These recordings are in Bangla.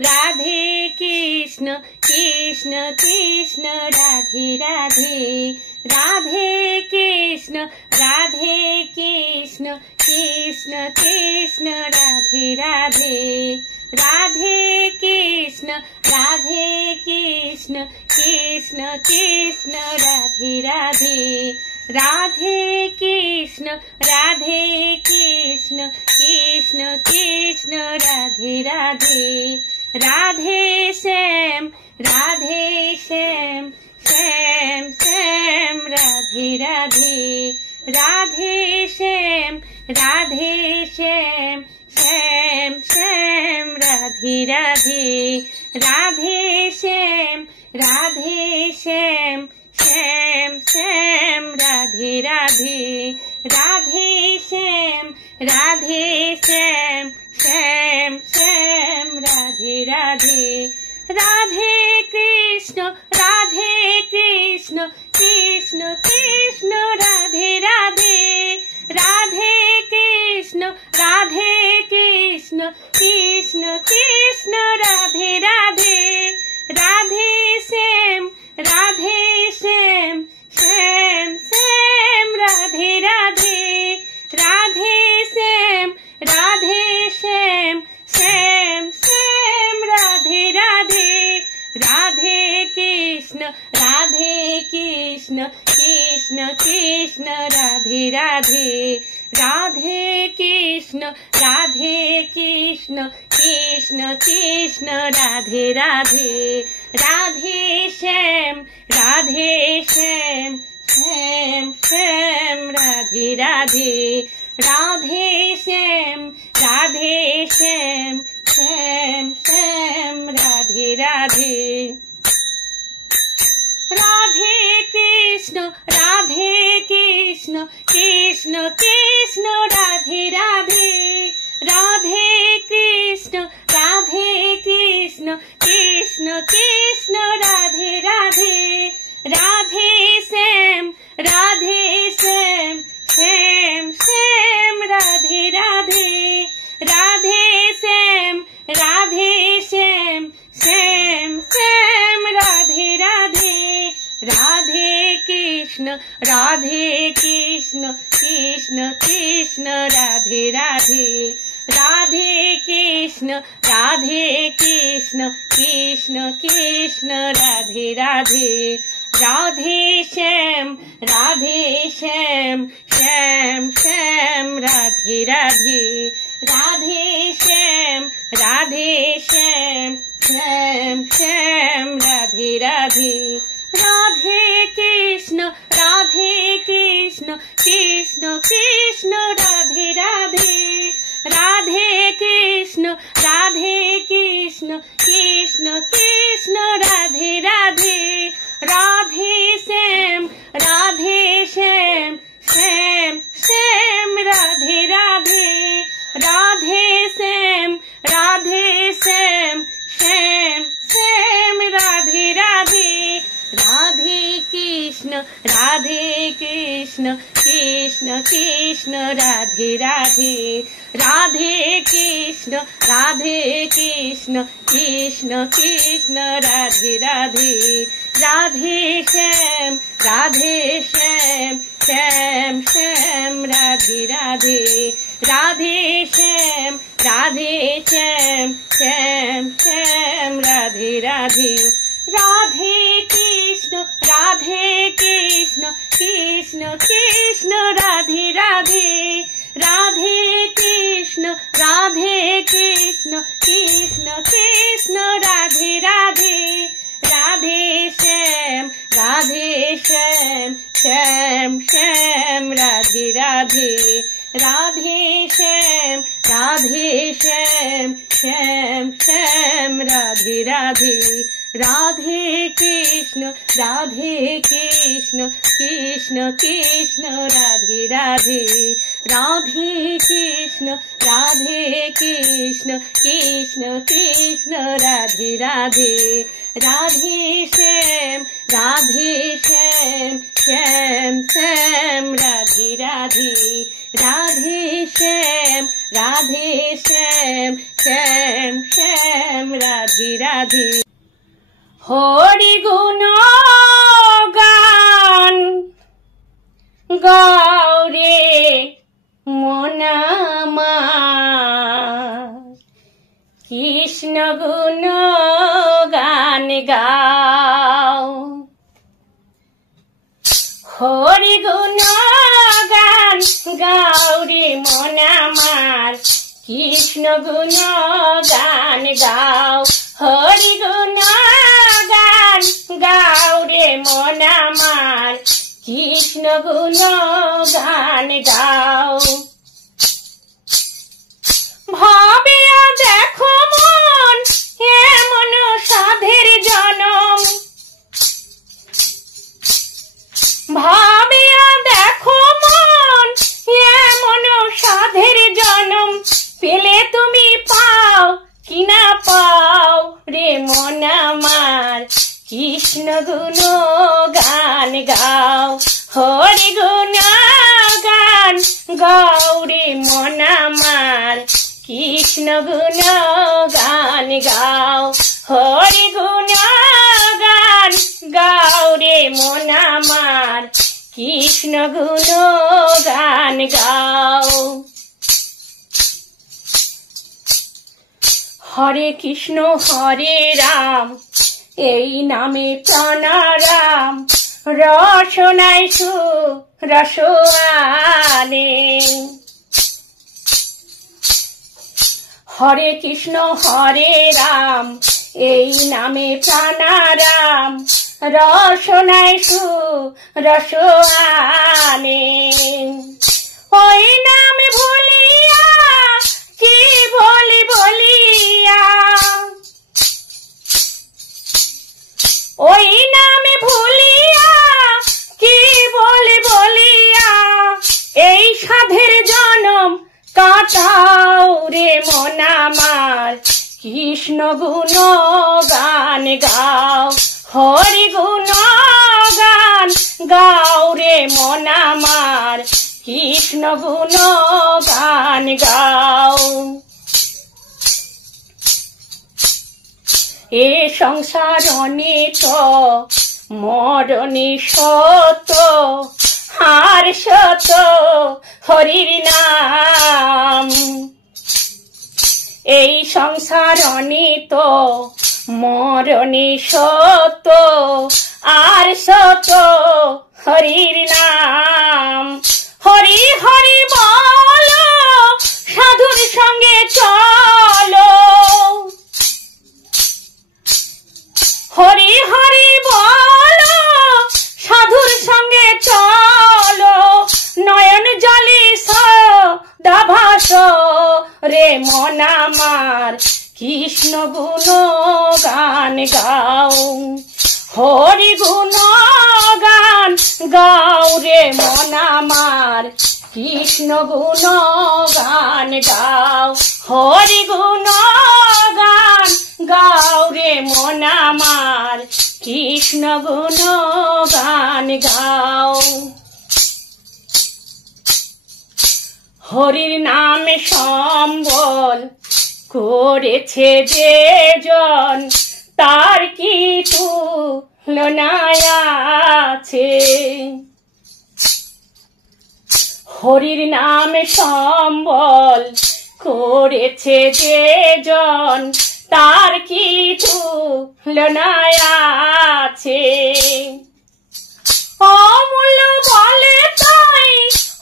राधे कृष्ण कृष्ण कृष्ण राधे राधे राधे कृष्ण कृष्ण कृष्ण राधे राधे राधे कृष्ण कृष्ण कृष्ण राधे राधे राधे कृष्ण कृष्ण कृष्ण राधे राधे राधे श्याम श्याम श्याम राधे राधे राधे श्याम श्याम श्याम श्याम राधे राधे राधे श्याम श्याम श्याम श्याम राधे राधे राधे श्याम श्याम श्याम श्याम राधे राधे राधे कृष्ण कृष्ण कृष्ण राधे राधे राधे कृष्ण कृष्ण कृष्ण राधे राधे राधे श्याम श्याम श्याम राधे राधे राधे श्याम श्याम श्याम श्याम राधे राधे राधे कृष्ण कृष्ण कृष्ण राधे राधे राधे कृष्ण कृष्ण कृष्ण राधे राधे राधे श्याम श्याम श्याम राधे राधे राधे श्याम श्याम श्याम राधे राधे राधे कृष्ण कृष्ण कृष्ण राधे राधे राधे कृष्ण कृष्ण कृष्ण राधे राधे राधे श्याम श्याम श्याम राधे राधे राधे श्याम श्याम श्याम राधे राधे राधे कृष्ण कृष्ण कृष्ण राधे राधे राधे कृष्ण कृष्ण कृष्ण राधे राधे राधे श्याम श्याम श्याम राधे राधे राधे श्याम श्याम श्याम राधे राधे राधे कृष्ण कृष्ण कृष्ण राधे राधे राधे कृष्ण कृष्ण कृष्ण राधे राधे राधे श्याम श्याम श्याम राधे राधे राधे श्याम श्याम श्याम राधे राधे राधे कृष्ण कृष्ण कृष्ण राधे राधे राधे कृष्ण कृष्ण कृष्ण राधे राधे राधे श्याम श्याम श्याम राधे राधे राधे श्याम श्याम श्याम राधे राधे राधे कृष्ण कृष्ण कृष्ण राधे राधे राधे कृष्ण कृष्ण कृष्ण राधे राधे राधे श्याम श्याम श्याम राधे राधे राधे श्याम श्याम श्याम राधे राधे राधे कृष्ण कृष्ण कृष्ण राधे राधे राधे कृष्ण कृष्ण कृष्ण राधे राधे राधे श्याम श्याम श्याम राधे राधे राधे श्याम श्याम श्याम राधे राधे हरि गुण गान गौरे मन कृष्ण गुण गान गाओ हरि गुण गान गौरे मन कृष्ण गुण गान गाओ हरि गुण गान गौरे मन कृष्ण गुण गान गाओ भाबिया देखो मन एमन साधेर जन्म भाबिया देखो मन एमन साधेर जन्म पेले तुमी पाओ कि ना पाओ रे मन आमार कृष्ण गुण गान गाओ हरि गुण गान गौरे मन आमार कृष्ण गुण गान गाओ हरि गुण गान गौरे मन आमार कृष्ण गुण गान गाओ हरे कृष्ण हरे राम এই নামে প্রাণারাম রসনাই সুরস আনে হরে কৃষ্ণ হরে রাম এই নামে প্রাণারাম রসনাই সুরস আনে ওই নামে ভুলিয়া কি বলি বলিয়া ওই নামে ভুলিয়া কি বলি বলিয়া এই সাধের জনম কাটাও রে মন আমার কৃষ্ণ গুণ গান গাও হরি গুণ গান গাও রে মন আমার কৃষ্ণ গুণ গান গাও এ সংসার অনিত মরণে শত হার শত হরির নাম এই সংসার অনিত মরণে শত আর শত হরির নাম হরি হরি বলো সাধুর সঙ্গে চলো হরি হরি বলো সাধুর সঙ্গে চলো নয়ন জলে সদাভাস রে মন আমার কৃষ্ণ গুণ গান গাও হরি গুণ গান গাও রে মন আমার কৃষ্ণ গুণ গান গাও হরি গুণ গান গাও রে মন আমার কৃষ্ণ গুণ গান গাও হরির নামে সম্বল করেছে যে জন তার কি তুলনা আছে হরির নামে সম্বল করেছে যে জন তার কি তুলনা আছে অমূল্য বলে তাই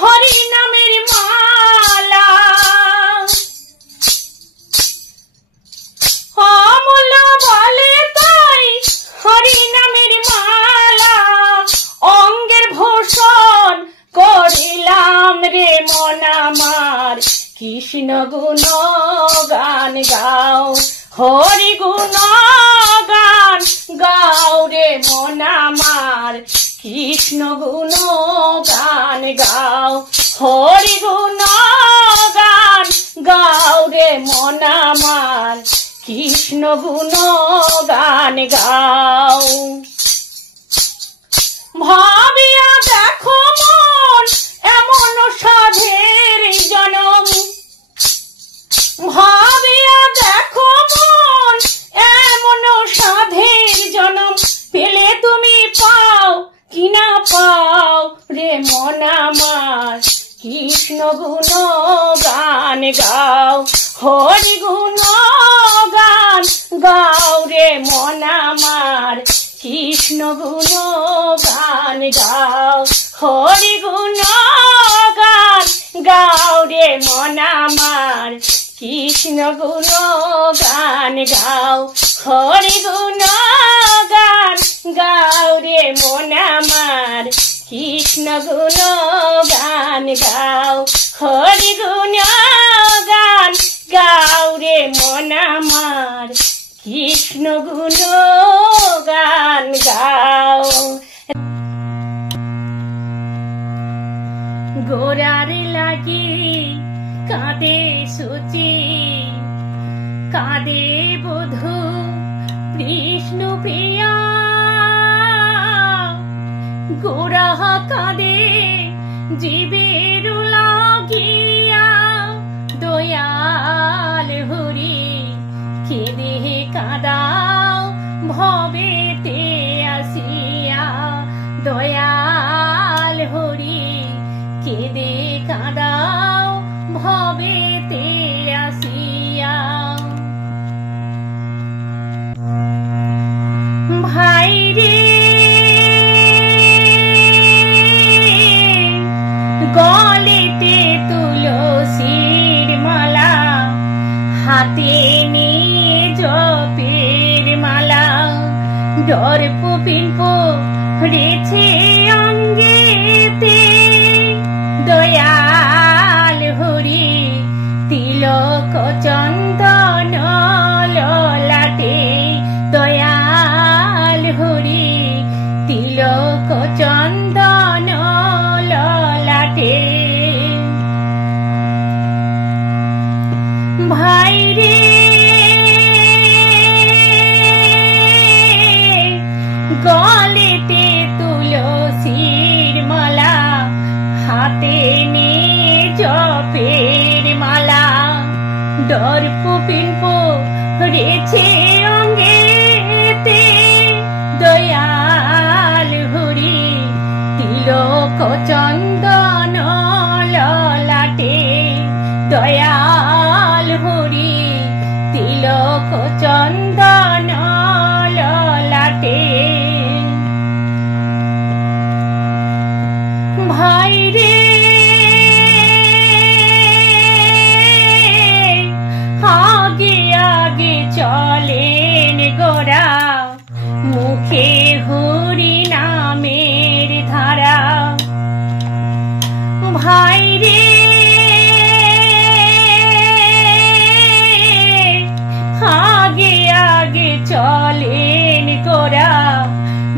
হরি নামের মালা অমূল্য বলে তাই হরি নামের মালা অঙ্গের ভূষণ করিলাম রে মন আমার কৃষ্ণ গুণ গান গাও হরি গুণ গান গাও রে মন আমার কৃষ্ণ গুণ গান গাও হরি গুণ গান গাও রে মন আমার কৃষ্ণ গুণ গান গাও ভাবিয়া দেখো মন এমন সাধের জনম, ভাবিয়া দেখো মন এমন সাধের জনম, পেলে তুমি পাও কি না পাও রে মন আমার, কৃষ্ণ গুণ গান গাও, হরি গুণ গান গাও রে মন আমার, কৃষ্ণ গুণ গান গাও, হরি গুণ গান গাও রে মন আমার, কৃষ্ণ গুণ গান গাও, হরি গুণ গান গাও রে মন আমার, কৃষ্ণ গুণ গান গাও, হরি গুণ গান গাও রে মন আমার, কৃষ্ণ গুণ গান গাও। গোরার লাগি কাঁদে সূচি, কাঁদে বধূ কৃষ্ণ প্রিয়া, গোরা কাঁদে জীবের লাগিয়া, দয়াল হরি কেঁদে কাঁদাও ভবেতে আসিয়া, দয়াল হরি কেঁদে কাঁদাও ভবেতে আসিয়া। ভাই রে গলেতে তুলসীর মালা, হাতে নিয়ে জপের মালা, দর্প পিম্প রেছে অঙ্গেতে, দয়াল হরি তিলক চন্দন ললাটে, দয়াল হরি তিলক চন্দন ললাটে। ভাই রে গলেতে তুলসীর মালা, হাতে নিয়ে জপের মালা, দর্প পিম্প রেছে অঙ্গেতে, দয়াল হরি তিলক চন্দন ললাটে, দয়াল হরি তিলক চন্দন ললাটে। ভাই রে আগে আগে চলেন গোরা, মুখে হরি নামের ধারা, ভাই রে আগে আগে চলেন গোরা,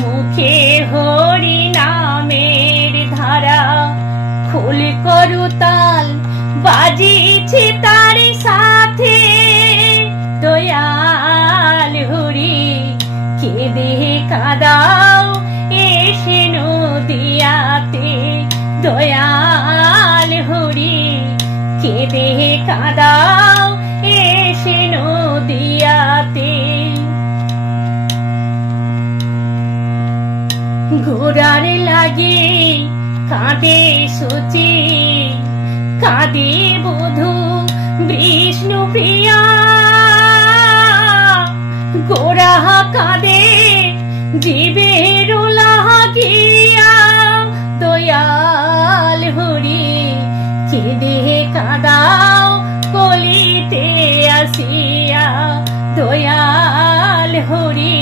মুখে হরি নামের ধারা, খোল করতাল বাজিছে তার সাথে, দয়াল হরি কেঁদে কাঁদাও এসে নদিয়াতে, দয়াল হরি কেঁদে কাঁদাও এসে নদিয়াতে। গোরার লাগে কাঁদে সূচি, কাঁদে বধূ বিষ্ণু প্রিয়া, গোরা কাঁদে জীবের লাগিয়া, দয়াল হরি কেঁদে কাঁদাও কলিতে আসিয়া, দয়াল হরি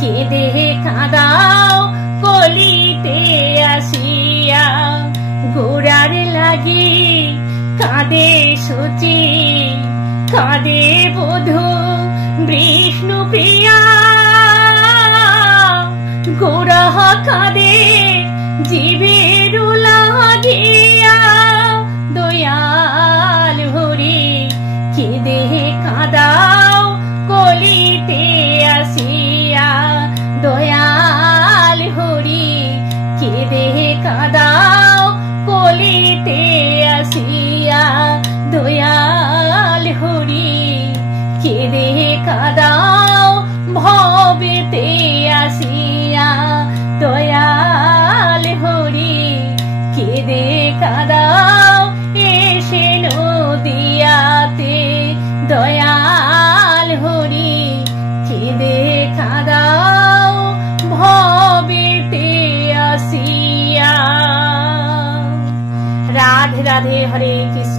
কেঁদে কাঁদাও কলিতে আসিয়া। গোরার লাগি কাঁদে সূচি, কাঁদে বধূ বিষ্ণু প্রিয়া, গোরা কাঁদে জীবের লাগিয়া, দয়াল হরি কেঁদে কাঁদাও কলিতে আসিয়া, দয়াল হরি কেঁদে কাঁদাও কেঁদে কাঁদাও ভবেতে আসিয়া, দয়াল হরি কেঁদে কাঁদাও এসে নদিয়াতে, দয়াল হরি কেঁদে কাঁদাও ভবেতে আসিয়া। রাধে রাধে, হরে কৃষ্ণ।